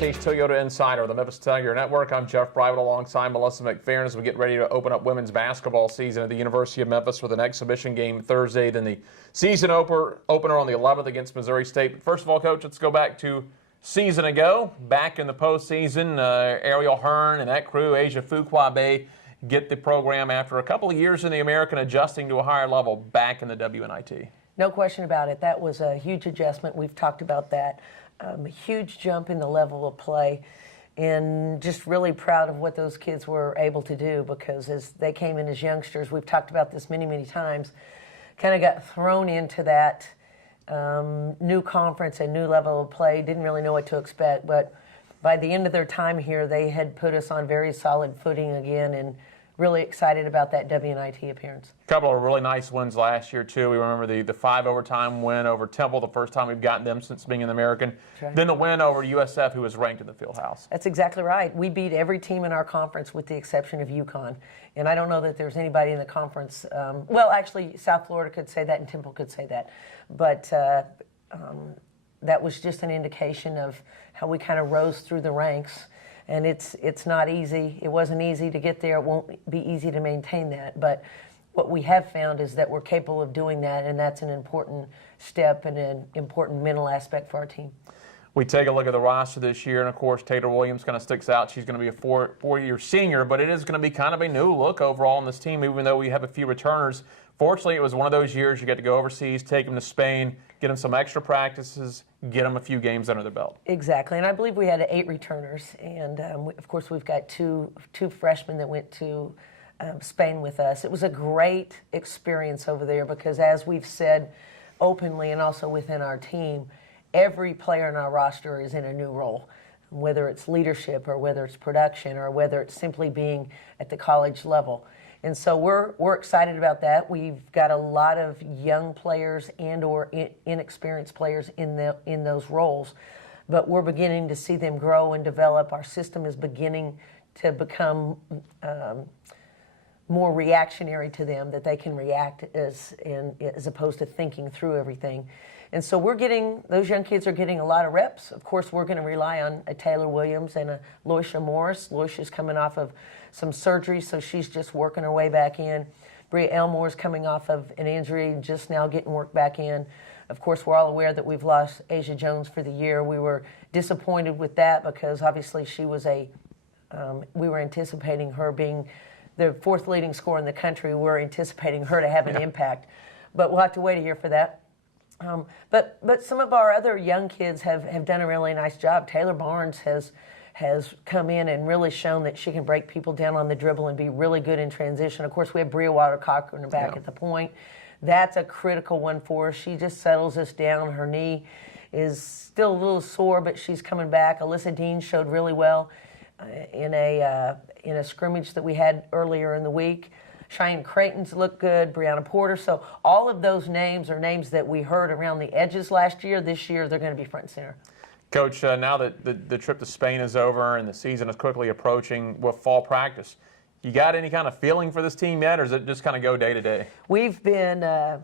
Wolfchase Toyota Insider, the Memphis Tiger Network. I'm Jeff Private alongside Melissa McFerrin as we get ready to open up women's basketball season at the University of Memphis with an exhibition game Thursday, then the season opener on the 11th against Missouri State. But first of all, Coach, let's go back to season ago, back in the postseason. Ariel Hearn and that crew, Asia Fuquabe, get the program after a couple of years in the American adjusting to a higher level back in the WNIT. No question about it. That was a huge adjustment. We've talked about that. A huge jump in the level of play, and just really proud of what those kids were able to do, because as they came in as youngsters, we've talked about this many, many times, kind of got thrown into that new conference and new level of play, didn't really know what to expect, but by the end of their time here, they had put us on very solid footing again, and really excited about that WNIT appearance. A couple of really nice wins last year, too. We remember the 5 overtime win over Temple, the first time we've gotten them since being in the American. Right. Then the win over USF, who was ranked in the Fieldhouse. That's exactly right. We beat every team in our conference with the exception of UConn. And I don't know that there's anybody in the conference. Well, actually, South Florida could say that and Temple could say that. But that was just an indication of how we kind of rose through the ranks. And it's not easy. It wasn't easy to get there. It won't be easy to maintain that. But what we have found is that we're capable of doing that, and that's an important step and an important mental aspect for our team. We take a look at the roster this year, and of course, Taylor Williams kind of sticks out. She's going to be a four-year senior, but it is going to be kind of a new look overall in this team, even though we have a few returners. Fortunately, it was one of those years you get to go overseas, take them to Spain, get them some extra practices, get them a few games under their belt. Exactly, and I believe we had 8 returners, and of course we've got two freshmen that went to Spain with us. It was a great experience over there because, as we've said openly and also within our team, every player in our roster is in a new role, whether it's leadership or whether it's production or whether it's simply being at the college level. And so we're excited about that. We've got a lot of young players and or inexperienced players in those roles, but we're beginning to see them grow and develop. Our system is beginning to become more reactionary to them, that they can react as opposed to thinking through everything. And so those young kids are getting a lot of reps. Of course, we're going to rely on a Taylor Williams and a Loisha Morris. Loisha's coming off of some surgery, so she's just working her way back in. Bria Elmore's coming off of an injury, just now getting work back in. Of course, we're all aware that we've lost Asia Jones for the year. We were disappointed with that because obviously she was we were anticipating her being the 4th leading scorer in the country. We're anticipating her to have an impact, but we'll have to wait a year for that. But some of our other young kids have done a really nice job. Taylor Barnes has come in and really shown that she can break people down on the dribble and be really good in transition. Of course, we have Bria Water-Cochran back at the point. That's a critical one for us. She just settles us down. Her knee is still a little sore, but she's coming back. Alyssa Dean showed really well in a scrimmage that we had earlier in the week. Cheyenne Creighton's looked good, Brianna Porter. So all of those names are names that we heard around the edges last year. This year, they're going to be front and center. Coach, now that the trip to Spain is over and the season is quickly approaching with fall practice, you got any kind of feeling for this team yet, or is it just kind of go day to day? We've been I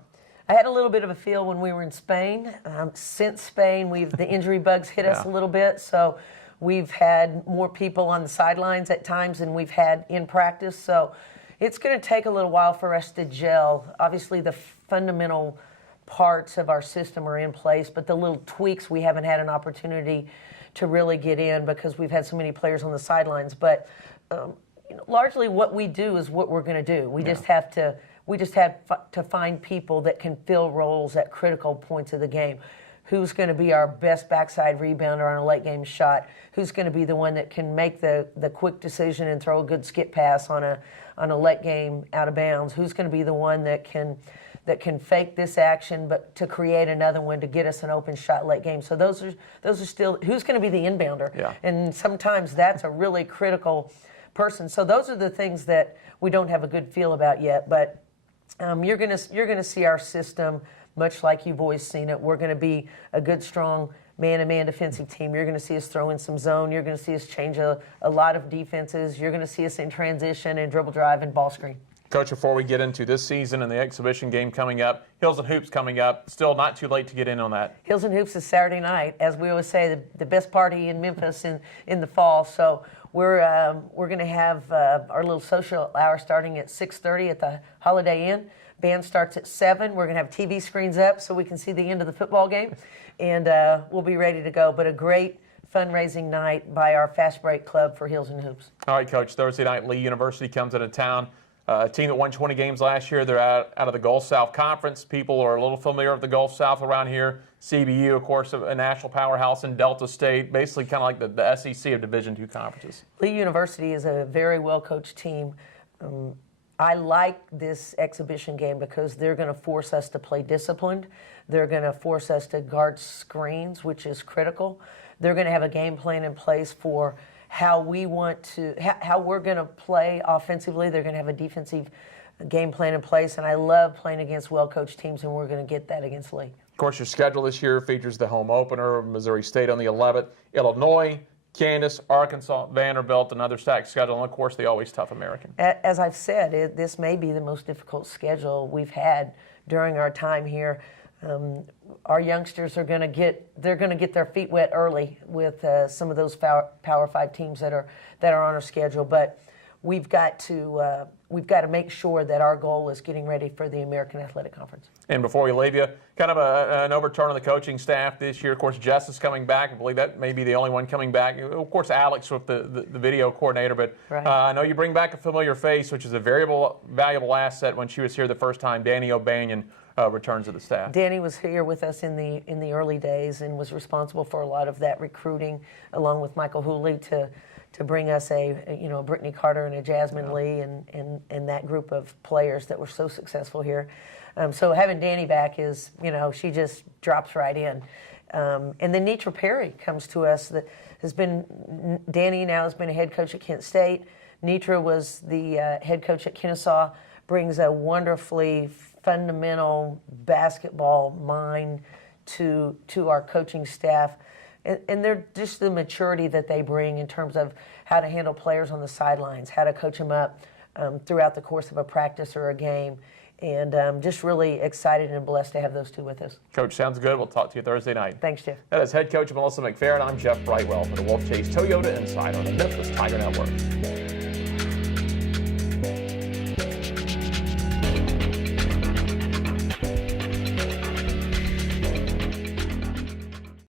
had a little bit of a feel when we were in Spain. Since Spain, the injury bugs hit us a little bit, so we've had more people on the sidelines at times than we've had in practice. So it's going to take a little while for us to gel. Obviously, the fundamental parts of our system are in place, but the little tweaks we haven't had an opportunity to really get in because we've had so many players on the sidelines. But largely what we do is what we're going to do. We just have to find people that can fill roles at critical points of the game. Who's going to be our best backside rebounder on a late game shot? Who's going to be the one that can make the quick decision and throw a good skip pass on a late game out of bounds? Who's going to be the one that can fake this action but to create another one to get us an open shot late game? So those are still, who's going to be the inbounder? Yeah. And sometimes that's a really critical person. So those are the things that we don't have a good feel about yet. But you're going to see our system much like you've always seen it. We're going to be a good, strong man-to-man defensive team. You're going to see us throw in some zone. You're going to see us change a lot of defenses. You're going to see us in transition and dribble drive and ball screen. Coach, before we get into this season and the exhibition game coming up, Heels and Hoops coming up, still not too late to get in on that. Heels and Hoops is Saturday night, as we always say, the best party in Memphis in the fall. So we're going to have our little social hour starting at 6:30 at the Holiday Inn. Band starts at 7. We're going to have TV screens up so we can see the end of the football game, and we'll be ready to go. But a great fundraising night by our Fast Break Club for Heels and Hoops. All right, Coach. Thursday night, Lee University comes into town. A team that won 20 games last year. They're out of the Gulf South Conference. People are a little familiar with the Gulf South around here. CBU, of course, a national powerhouse in Delta State, basically kind of like the SEC of Division II conferences. Lee University is a very well-coached team. I like this exhibition game because they're going to force us to play disciplined. They're going to force us to guard screens, which is critical. They're going to have a game plan in place for how we're going to play offensively. They're going to have a defensive game plan in place, and I love playing against well-coached teams, and we're going to get that against Lee. Of course, your schedule this year features the home opener, Missouri State on the 11th, Illinois, Kansas, Arkansas, Vanderbilt, another stacked schedule, and of course the always tough American. As I've said, this may be the most difficult schedule we've had during our time here. Our youngsters are going to get their feet wet early with some of those Power 5 teams that are on our schedule, but we've got to make sure that our goal is getting ready for the American Athletic Conference. And before we leave you, kind of an overturn on the coaching staff this year. Of course, Jess is coming back. I believe that may be the only one coming back. Of course, Alex with the video coordinator, but right. I know you bring back a familiar face, which is a very valuable asset when she was here the first time. Danny O'Banion returns to the staff. Danny was here with us in the early days and was responsible for a lot of that recruiting, along with Michael Hooley to bring us a Brittany Carter and a Jasmine Lee and that group of players that were so successful here. So having Danny back is, she just drops right in. And then Nitra Perry comes to us. Danny now has been a head coach at Kent State. Nitra was the head coach at Kennesaw, brings a wonderfully fundamental basketball mind to our coaching staff. And they're just the maturity that they bring in terms of how to handle players on the sidelines, how to coach them up throughout the course of a practice or a game. And just really excited and blessed to have those two with us. Coach, sounds good. We'll talk to you Thursday night. Thanks, Jeff. That is head coach Melissa McFerrin. I'm Jeff Brightwell for the Wolfchase Toyota Insider on the Memphis Tiger Network.